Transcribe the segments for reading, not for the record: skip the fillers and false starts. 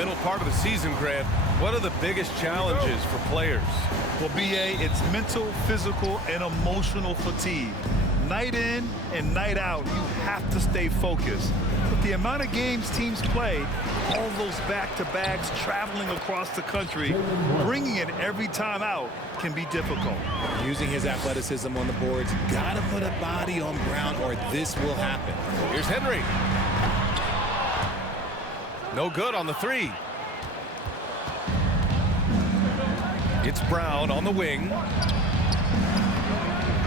middle part of the season, Grant. What are the biggest challenges for players? Well, B.A., it's mental, physical, and emotional fatigue. Night in and night out, you have to stay focused. With the amount of games teams play, all those back-to-backs, traveling across the country, bringing it every time out can be difficult. Using his athleticism on the boards, gotta put a body on Brown or this will happen. Here's Henry. No good on the three. It's Brown on the wing.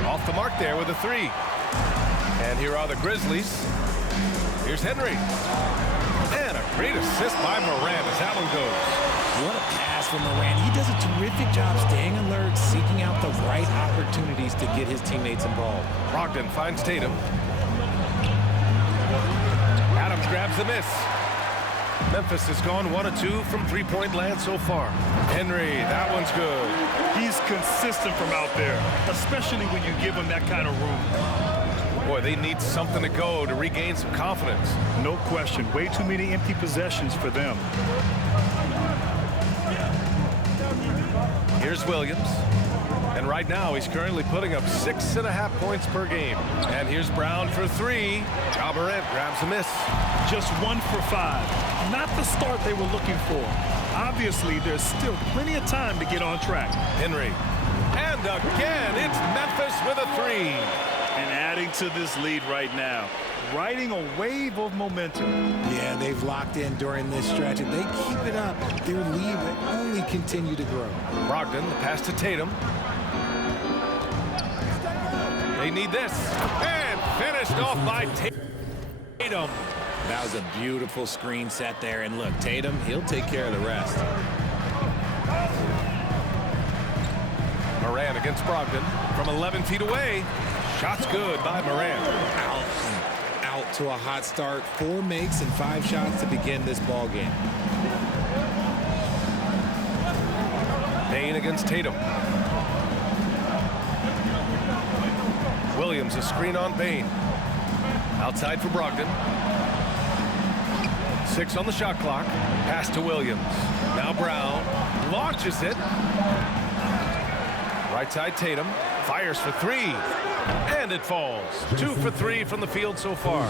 Off the mark there with a three. And here are the Grizzlies. Here's Henry. And a great assist by Moran as that one goes. What a pass from Moran. He does a terrific job staying alert, seeking out the right opportunities to get his teammates involved. Brogdon finds Tatum. Adams grabs the miss. Memphis has gone 1 of 2 from three-point land so far. Henry, that one's good. He's consistent from out there, especially when you give him that kind of room. Boy, they need something to go to regain some confidence. No question. Way too many empty possessions for them. Here's Williams. And right now, he's currently putting up 6.5 points per game. And here's Brown for three. Ja Morant grabs a miss. Just 1 for 5. Not the start they were looking for. Obviously, there's still plenty of time to get on track. Henry. And again, it's Memphis with a three. And adding to this lead right now, riding a wave of momentum. Yeah, they've locked in during this stretch. If they keep it up, their lead will only continue to grow. Brogdon, the pass to Tatum. They need this. And finished off by Tatum. That was a beautiful screen set there. And look, Tatum, he'll take care of the rest. Moran against Brogdon from 11 feet away. Shot's good by Moran. Out to a hot start. 4 makes and 5 shots to begin this ball game. Payne against Tatum. Williams, a screen on Payne. Outside for Brogdon. 6 on the shot clock. Pass to Williams. Now Brown launches it. Right side Tatum. Fires for three. And it falls. 2 for 3 from the field so far.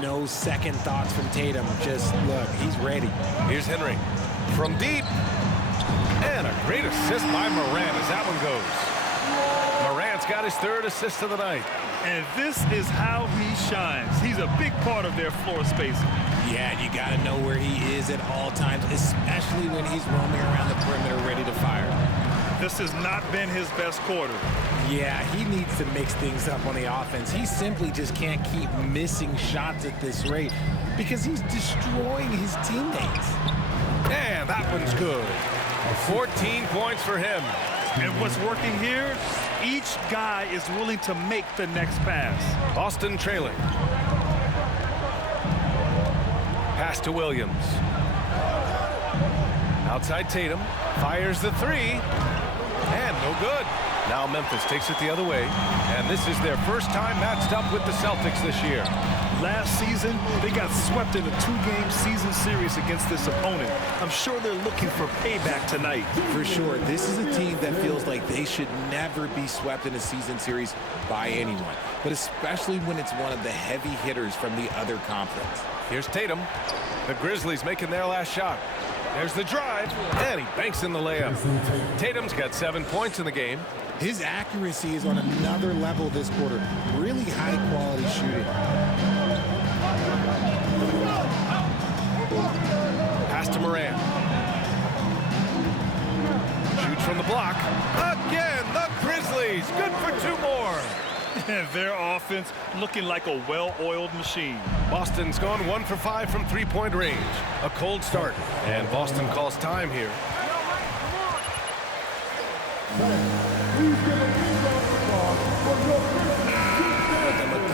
No second thoughts from Tatum. Just look, he's ready. Here's Henry. From deep. And a great assist by Moran as that one goes. Moran's got his 3rd assist of the night. And this is how he shines. He's a big part of their floor spacing. Yeah, you got to know where he is at all times, especially when he's roaming around the perimeter ready to fire. This has not been his best quarter. Yeah, he needs to mix things up on the offense. He simply just can't keep missing shots at this rate because he's destroying his teammates. And that one's good. 14 points for him. And what's working here, each guy is willing to make the next pass. Boston trailing. Pass to Williams. Outside Tatum. Fires the three. And no good. Now Memphis takes it the other way. And this is their first time matched up with the Celtics this year. Last season, they got swept in a 2-game season series against this opponent. I'm sure they're looking for payback tonight. For sure, this is a team that feels like they should never be swept in a season series by anyone, but especially when it's one of the heavy hitters from the other conference. Here's Tatum. The Grizzlies making their last shot. There's the drive, and he banks in the layup. Tatum's got 7 points in the game. His accuracy is on another level this quarter. Really high-quality shooting. Pass to Moran. Shoots from the block. Again, the Grizzlies. Good for 2 more. And their offense looking like a well-oiled machine. Boston's gone 1 for 5 from three-point range. A cold start. And Boston calls time here. A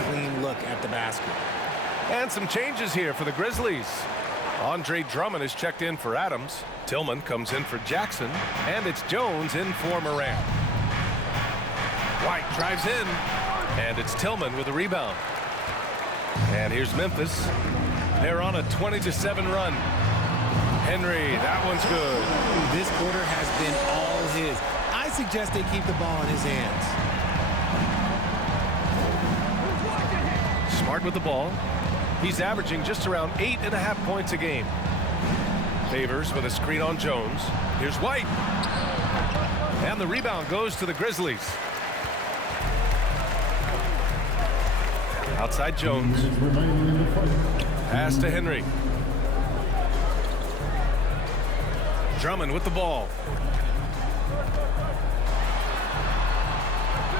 clean look at the basket. And some changes here for the Grizzlies. Andre Drummond is checked in for Adams. Tillman comes in for Jackson. And it's Jones in for Moran. White drives in. And it's Tillman with a rebound. And here's Memphis. They're on a 20-7 run. Henry, that one's good. This quarter has been all his. I suggest they keep the ball in his hands. Smart with the ball. He's averaging just around 8.5 points a game. Favors with a screen on Jones. Here's White. And the rebound goes to the Grizzlies. Outside Jones. Pass to Henry. Drummond with the ball.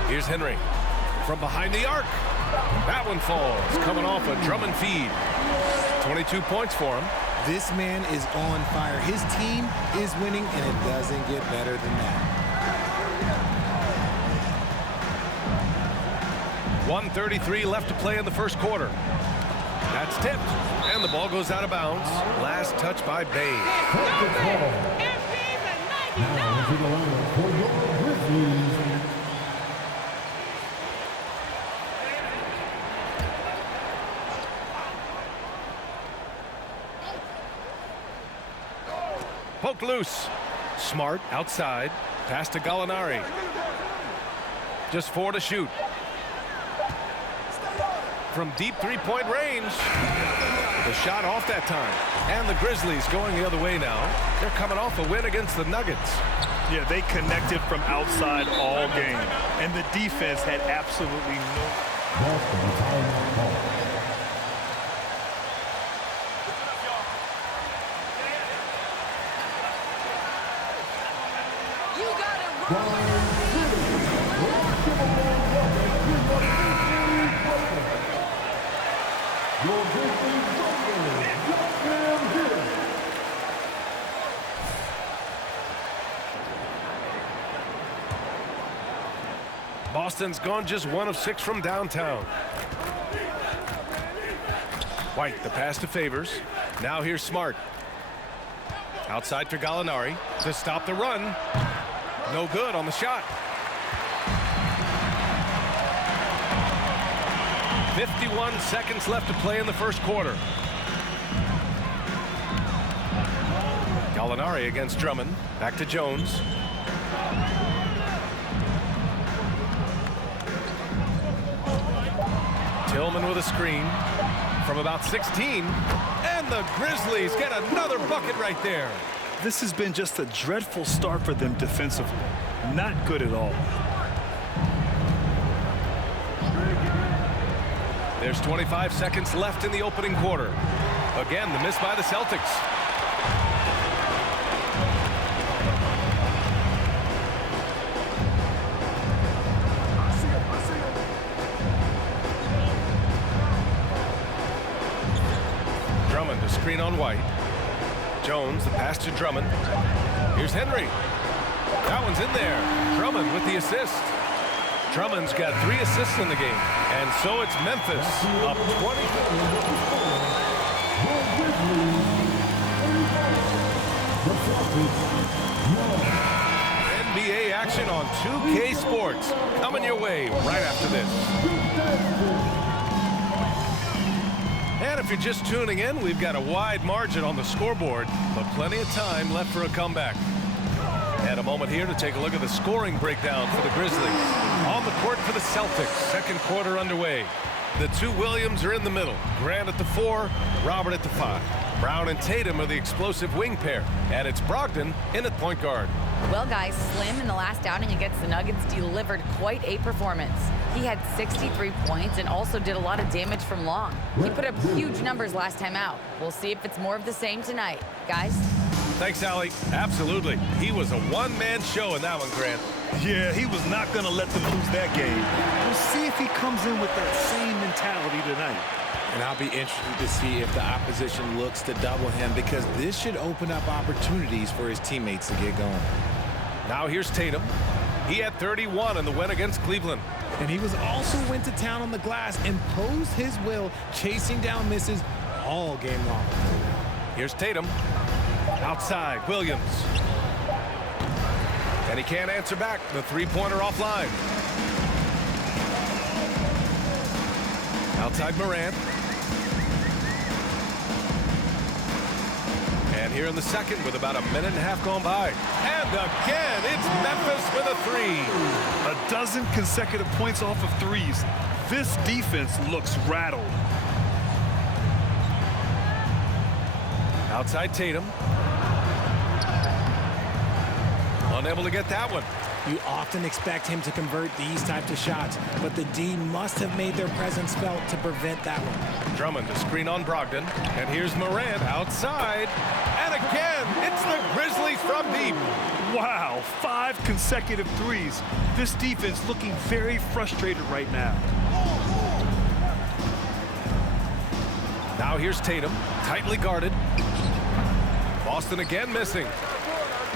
Here's Henry. From behind the arc. That one falls. Coming off a Drummond feed. 22 points for him. This man is on fire. His team is winning, and it doesn't get better than that. 1:33 left to play in the first quarter. That's tipped, and the ball goes out of bounds. Last touch by Bain. Poked loose. Smart outside. Pass to Gallinari. Just 4 to shoot. From deep three-point range. The shot off that time. And the Grizzlies going the other way now. They're coming off a win against the Nuggets. Yeah, they connected from outside all game. And the defense had absolutely Boston's gone just 1 of 6 from downtown. White, the pass to Favors. Now here's Smart. Outside for Gallinari to stop the run. No good on the shot. 51 seconds left to play in the first quarter. Gallinari against Drummond. Back to Jones. Tillman with a screen from about 16. And the Grizzlies get another bucket right there. This has been just a dreadful start for them defensively. Not good at all. There's 25 seconds left in the opening quarter. Again, the miss by the Celtics. Drummond, a screen on White. Jones, the pass to Drummond. Here's Henry. That one's in there. Drummond with the assist. Drummond's got 3 assists in the game. And so it's Memphis up 20. NBA action on 2K Sports. Coming your way right after this. And if you're just tuning in, we've got a wide margin on the scoreboard, but plenty of time left for a comeback. And a moment here to take a look at the scoring breakdown for the Grizzlies. On the court for the Celtics, second quarter underway. The two Williams are in the middle. Grant at the 4, Robert at the 5. Brown and Tatum are the explosive wing pair. And it's Brogdon in at point guard. Well, guys, Slim in the last outing against the Nuggets delivered quite a performance. He had 63 points and also did a lot of damage from long. He put up huge numbers last time out. We'll see if it's more of the same tonight. Guys? Thanks, Allie. Absolutely. He was a one-man show in that one, Grant. Yeah, he was not going to let them lose that game. We'll see if he comes in with that same mentality tonight. And I'll be interested to see if the opposition looks to double him, because this should open up opportunities for his teammates to get going. Now here's Tatum. He had 31 in the win against Cleveland. And he was also went to town on the glass, imposed his will, chasing down misses all game long. Here's Tatum. Outside, Williams. And he can't answer back. The three-pointer offline. Outside Morant. And here in the second with about a minute and a half gone by. And again, it's Memphis with a three. A dozen consecutive points off of threes. This defense looks rattled. Outside Tatum. Unable to get that one. You often expect him to convert these types of shots, but the D must have made their presence felt to prevent that one. Drummond to screen on Brogdon. And here's Morant outside. And again, it's the Grizzlies from deep. Wow, 5 consecutive threes. This defense looking very frustrated right now. Now here's Tatum, tightly guarded. Boston again missing.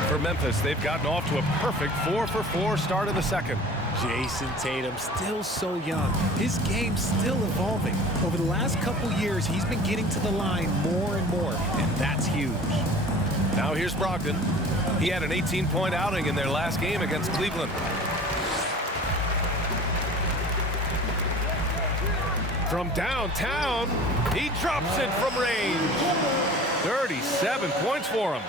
For Memphis, they've gotten off to a perfect 4-for-4 start in the second. Jason Tatum, still so young. His game's still evolving. Over the last couple years, he's been getting to the line more and more, and that's huge. Now here's Brogdon. He had an 18-point outing in their last game against Cleveland. From downtown, he drops it from range. 37 points for him.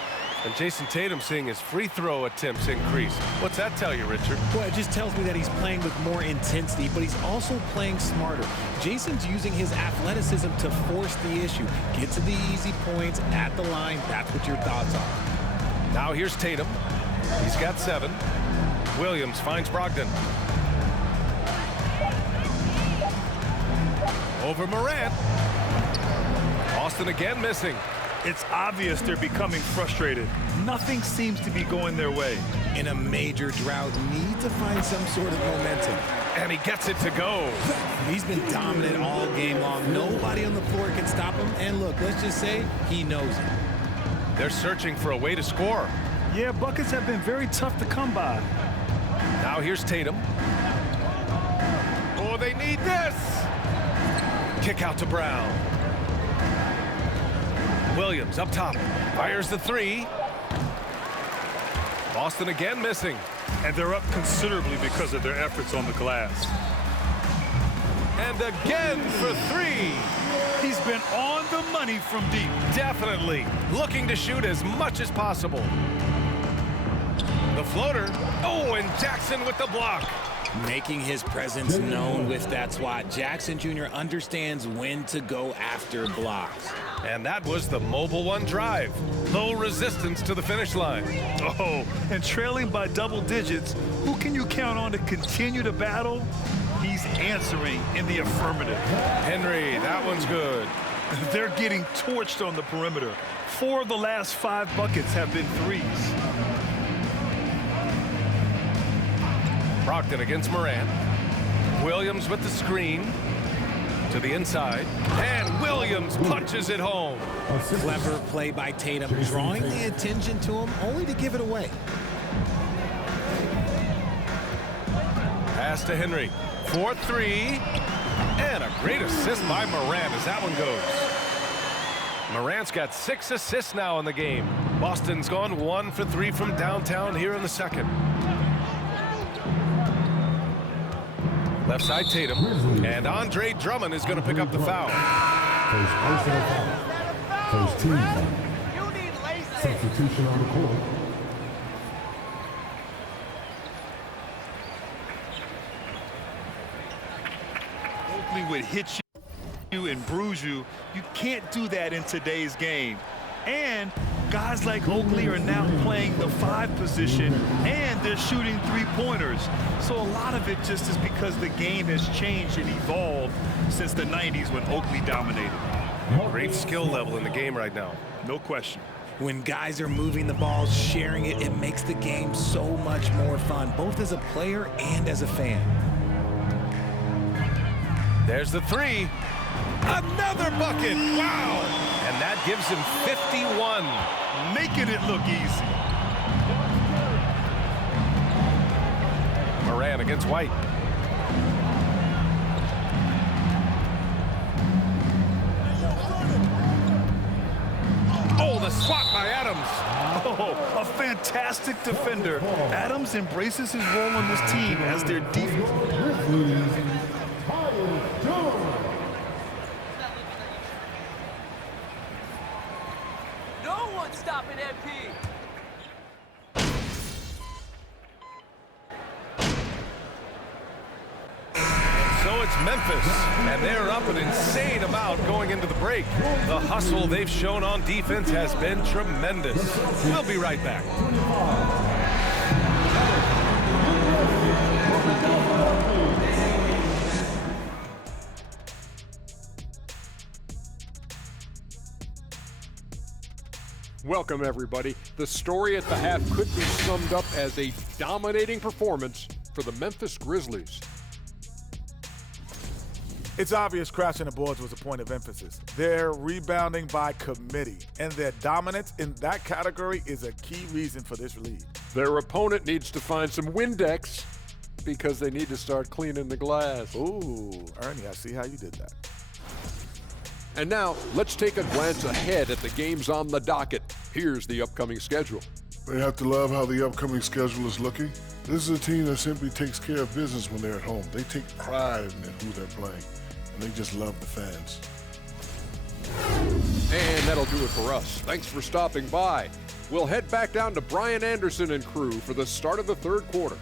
And Jason Tatum seeing his free throw attempts increase. What's that tell you, Richard? Well, it just tells me that he's playing with more intensity, but he's also playing smarter. Jason's using his athleticism to force the issue. Get to the easy points at the line. That's what your thoughts are. Now here's Tatum. He's got 7. Williams finds Brogdon. Over Morant. Boston again missing. It's obvious they're becoming frustrated. Nothing seems to be going their way. In a major drought, need to find some sort of momentum. And he gets it to go. He's been dominant all game long. Nobody on the floor can stop him. And look, let's just say he knows it. They're searching for a way to score. Yeah, buckets have been very tough to come by. Now here's Tatum. Oh, they need this. Kick out to Brown. Williams up top. Fires the 3. Boston again missing. And they're up considerably because of their efforts on the glass. And again for 3. He's been on the money from deep. Definitely looking to shoot as much as possible. The floater. Oh, and Jackson with the block. Making his presence known with that swat. Jackson Jr. understands when to go after blocks. And that was the Mobile One drive. Low resistance to the finish line. Oh, and trailing by double digits, who can you count on to continue to battle? He's answering in the affirmative. Henry, that one's good. They're getting torched on the perimeter. 4 of the last 5 buckets have been threes. Brogdon against Morant. Williams with the screen to the inside. And Williams punches it home. Clever play by Tatum, drawing the attention to him only to give it away. Pass to Henry. 4-3. And a great assist by Morant as that one goes. Morant's got 6 assists now in the game. Boston's gone 1 for 3 from downtown here in the second. Left side Tatum, and Andre Drummond is going to pick up the foul. First personal foul. First team foul. Substitution on the court. Oakley would hit you and bruise you. You can't do that in today's game. And guys like Oakley are now playing the 5 position, and they're shooting 3-pointers. So a lot of it just is because the game has changed and evolved since the 90s when Oakley dominated. Great skill level in the game right now. No question. When guys are moving the ball, sharing it, it makes the game so much more fun, both as a player and as a fan. There's the 3. Another bucket. Wow. And that gives him 51. Making it look easy. Morant against White. Oh, the swat by Adams. Oh, a fantastic defender. Adams embraces his role on this team as their defense. one stopping MP. So it's Memphis, and they're up an insane amount going into the break. The hustle they've shown on defense has been tremendous. We'll be right back. Welcome, everybody. The story at the half could be summed up as a dominating performance for the Memphis Grizzlies. It's obvious crashing the boards was a point of emphasis. They're rebounding by committee, and their dominance in that category is a key reason for this lead. Their opponent needs to find some Windex because they need to start cleaning the glass. Ooh, Ernie, I see how you did that. And now, let's take a glance ahead at the games on the docket. Here's the upcoming schedule. They have to love how the upcoming schedule is looking. This is a team that simply takes care of business when they're at home. They take pride in who they're playing, and they just love the fans. And that'll do it for us. Thanks for stopping by. We'll head back down to Brian Anderson and crew for the start of the third quarter.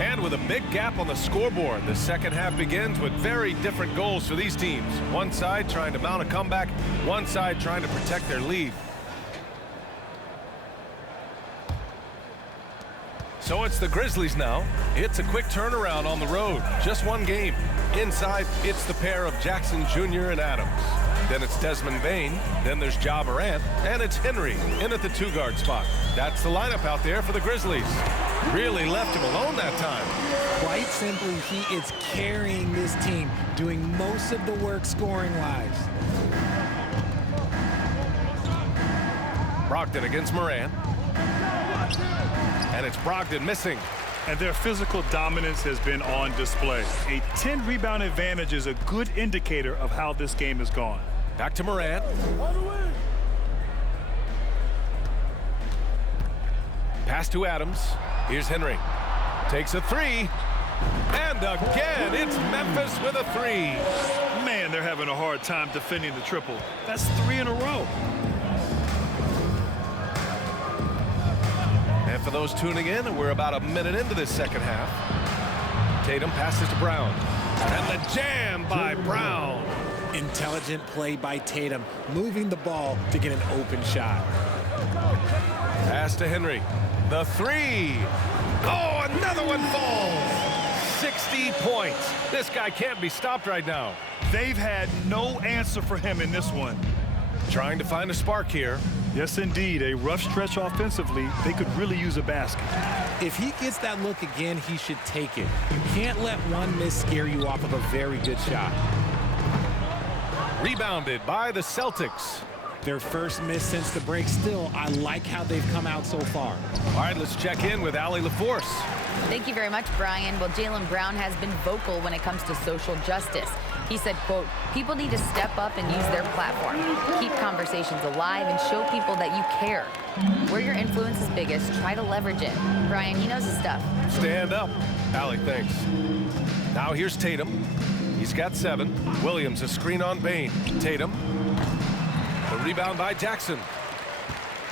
And with a big gap on the scoreboard, the second half begins with very different goals for these teams. One side trying to mount a comeback, one side trying to protect their lead. So it's the Grizzlies now. It's a quick turnaround on the road. Just one game. Inside, it's the pair of Jackson Jr. and Adams. Then it's Desmond Bane. Then there's Ja Morant. And it's Henry in at the two-guard spot. That's the lineup out there for the Grizzlies. Really left him alone that time. Quite simply, he is carrying this team, doing most of the work scoring-wise. Brogdon against Morant. And it's Brogdon missing. And their physical dominance has been on display. A 10-rebound advantage is a good indicator of how this game has gone. Back to Morant. Pass to Adams. Here's Henry. Takes a three. And again, it's Memphis with a three. Man, they're having a hard time defending the triple. That's 3 in a row. And for those tuning in, we're about a minute into this second half. Tatum passes to Brown. And the jam by Brown. Intelligent play by Tatum, moving the ball to get an open shot. Pass to Henry. The three. Oh, another one falls. 60 points. This guy can't be stopped right now. They've had no answer for him in this one. Trying to find a spark here. Yes, indeed. A rough stretch offensively. They could really use a basket. If he gets that look again, he should take it. You can't let one miss scare you off of a very good shot. Rebounded by the Celtics. Their first miss since the break. Still, I like how they've come out so far. All right, let's check in with Allie LaForce. Thank you very much, Brian. Well, Jaylen Brown has been vocal when it comes to social justice. He said, quote, people need to step up and use their platform. Keep conversations alive and show people that you care. Where your influence is biggest, try to leverage it. Brian, he knows his stuff. Stand up. Allie, thanks. Now here's Tatum. He's got 7. Williams, a screen on Bane. Tatum. The rebound by Jackson.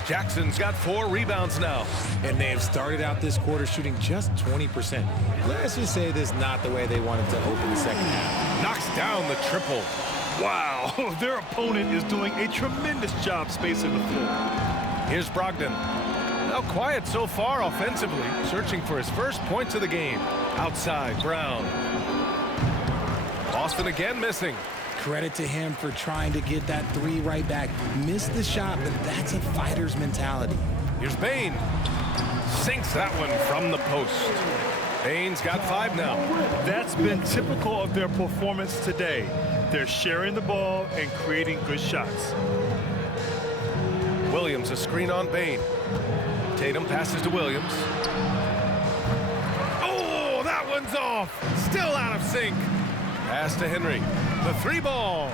Jackson's got 4 rebounds now. And they have started out this quarter shooting just 20%. Let's just say this is not the way they wanted to open the second half. Knocks down the triple. Wow, their opponent is doing a tremendous job spacing the floor. Here's Brogdon. Now quiet so far offensively, searching for his first points of the game. Outside, Brown. Boston again missing. Credit to him for trying to get that 3 right back. Missed the shot, but that's a fighter's mentality. Here's Bane. Sinks that one from the post. Bane's got 5 now. That's been typical of their performance today. They're sharing the ball and creating good shots. Williams, a screen on Bane. Tatum passes to Williams. Oh, that one's off. Still out of sync. Pass to Henry. The 3 ball.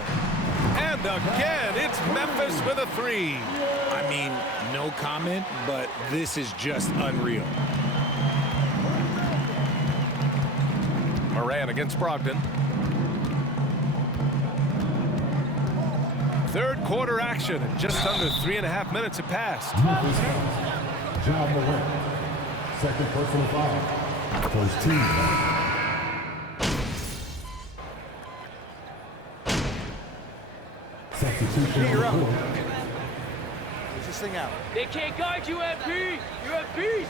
And again, it's Memphis with a three. I mean, no comment, but this is just unreal. Moran against Brogdon. Third quarter action, and just under 3.5 minutes have passed. John Moran, second personal foul. First team foul. Substitution. You're up. Push this thing out. They can't guard you, MP. You're a beast.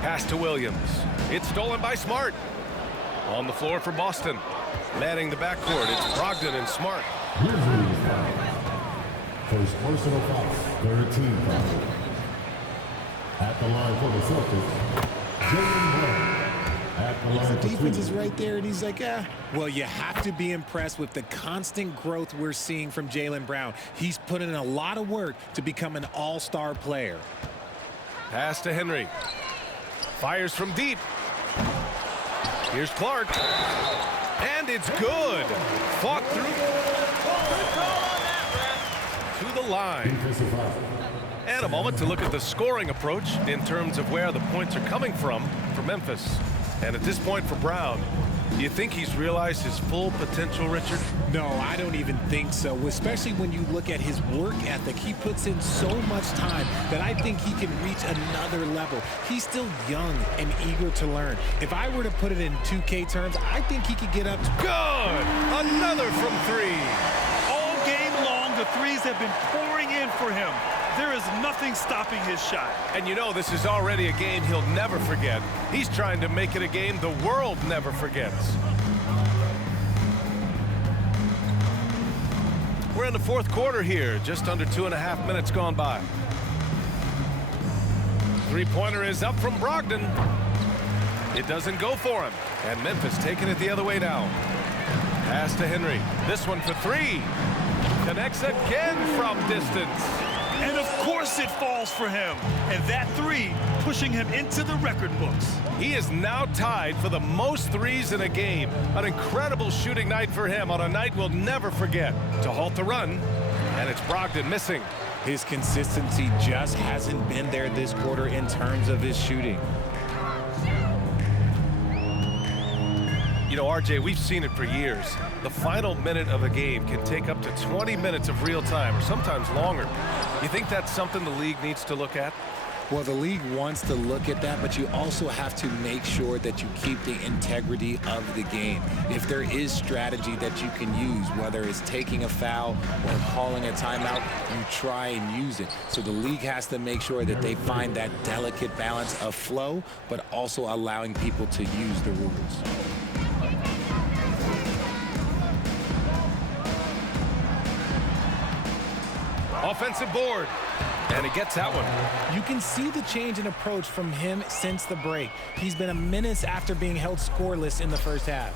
Pass to Williams. It's stolen by Smart. On the floor for Boston. Manning the backcourt. It's Brogdon and Smart. Grizzlies foul. First personal foul. Third team foul. At the line for the Celtics, Jaylen Brown. At the line The for defense is Cleveland. right there, and he's like, yeah. Well, you have to be impressed with the constant growth we're seeing from Jaylen Brown. He's put in a lot of work to become an all-star player. Pass to Henry. Fires from deep. Here's Clark. And it's good. Fought through to the line. Defensive foul. And a moment to look at the scoring approach in terms of where the points are coming from for Memphis. And at this point for Brown, do you think he's realized his full potential, Richard? No, I don't even think so, especially when you look at his work ethic. He puts in so much time that I think he can reach another level. He's still young and eager to learn. If I were to put it in 2K terms, I think he could get up to... Good! Another from three. All game long, the threes have been pouring in for him. There is nothing stopping his shot. And you know this is already a game he'll never forget. He's trying to make it a game the world never forgets. We're in the fourth quarter here, just under 2.5 minutes gone by. Three-pointer is up from Brogdon. It doesn't go for him, and Memphis taking it the other way down. Pass to Henry. This one for three. Connects again from distance. And of course it falls for him. And that three pushing him into the record books. He is now tied for the most threes in a game. An incredible shooting night for him on a night we'll never forget. To halt the run, and it's Brogdon missing. His consistency just hasn't been there this quarter in terms of his shooting. You know, RJ, we've seen it for years. The final minute of a game can take up to 20 minutes of real time, or sometimes longer. You think that's something the league needs to look at? Well, the league wants to look at that, but you also have to make sure that you keep the integrity of the game. If there is strategy that you can use, whether it's taking a foul or calling a timeout, you try and use it. So the league has to make sure that they find that delicate balance of flow, but also allowing people to use the rules. Offensive board, and he gets that one. You can see the change in approach from him since the break. He's been a menace after being held scoreless in the first half.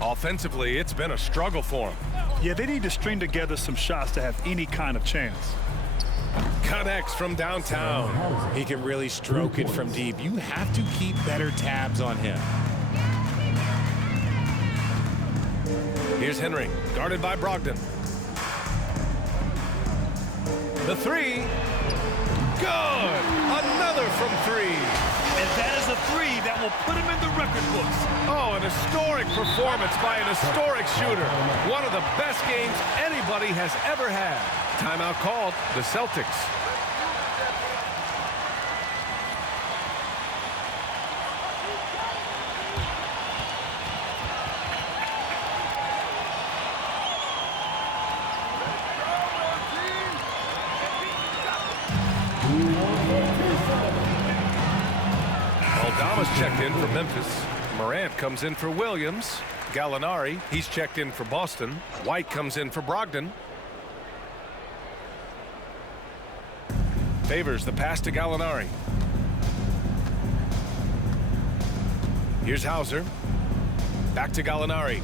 Offensively, it's been a struggle for him. Yeah, they need to string together some shots to have any kind of chance. Connects from downtown. He can really stroke it from deep. You have to keep better tabs on him. Here's Henry, guarded by Brogdon. The three. Good. Another from three. And that is a three that will put him in the record books. Oh, an historic performance by an historic shooter. One of the best games anybody has ever had. Timeout called, the Celtics. Aldama's checked in for Memphis. Morant comes in for Williams. Gallinari, he's checked in for Boston. White comes in for Brogdon. Favors the pass to Gallinari. Here's Hauser. Back to Gallinari.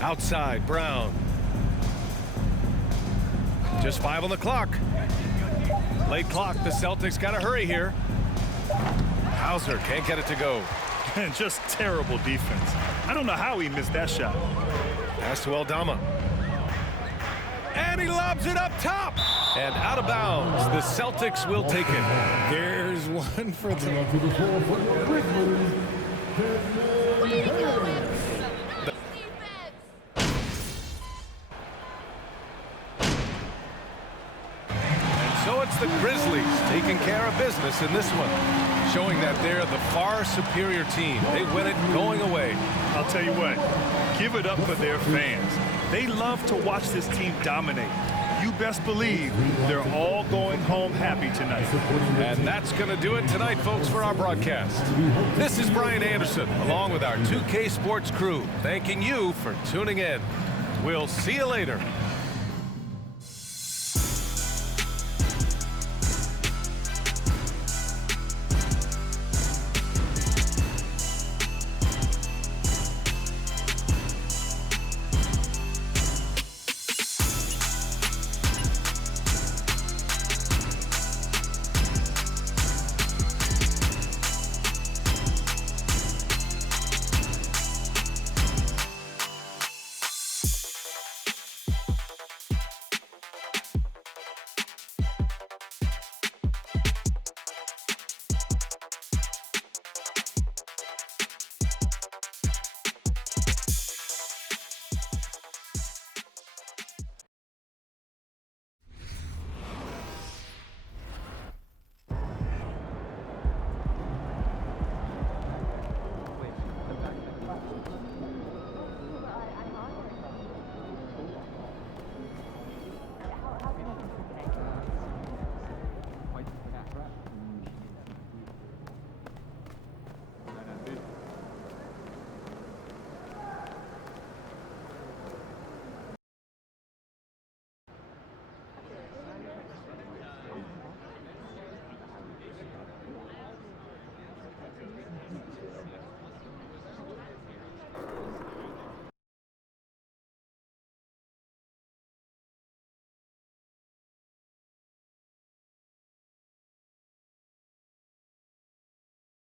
Outside, Brown. Just 5 on the clock. Late clock, the Celtics got to hurry here. Hauser can't get it to go. Just terrible defense. I don't know how he missed that shot. Pass to Aldama. And he lobs it up top. And out of bounds. The Celtics will take it. There's one for the... So it's the Grizzlies taking care of business in this one, showing that they're the far superior team. They win it going away. I'll tell you what, give it up for their fans. They love to watch this team dominate. You best believe they're all going home happy tonight. And that's going to do it tonight, folks, for our broadcast. This is Brian Anderson, along with our 2K Sports crew, thanking you for tuning in. We'll see you later.